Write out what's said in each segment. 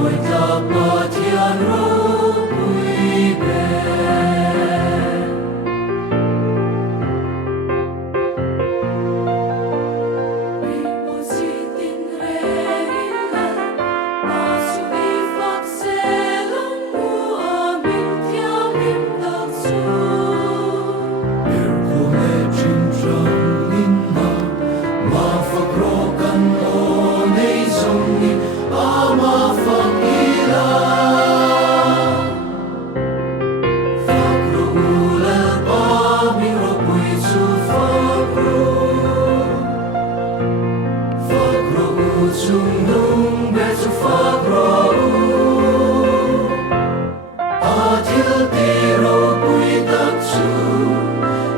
ngồi ta ba thiên rô quy bè vì một chi tin rê in lần mà su bi phát xe lòng mua mình theo lim đặc su bir cô mẹ chim trăng in ma phát rô căn ô nei sông in ama phát ila phát rô ula ba mi rô bui su phát rô u chung nung be su phát rô a thiêu ti rô bui tak su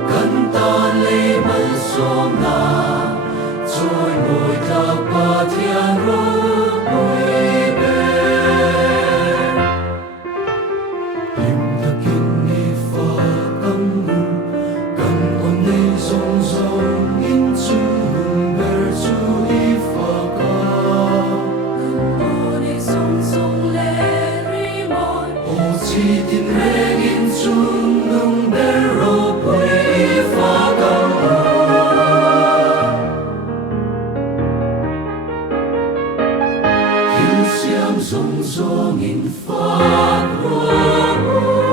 kan ta le man som na trôi ngồi ta ba thiên rô bui bè lim ta kinh ni pha cam mu kan on nei song song in chung nung ber chu i pha ka kan on nei song song le ri moi o chi tin reng in chung nung ber rô bui i pha ka xiêm sông sông in phát rô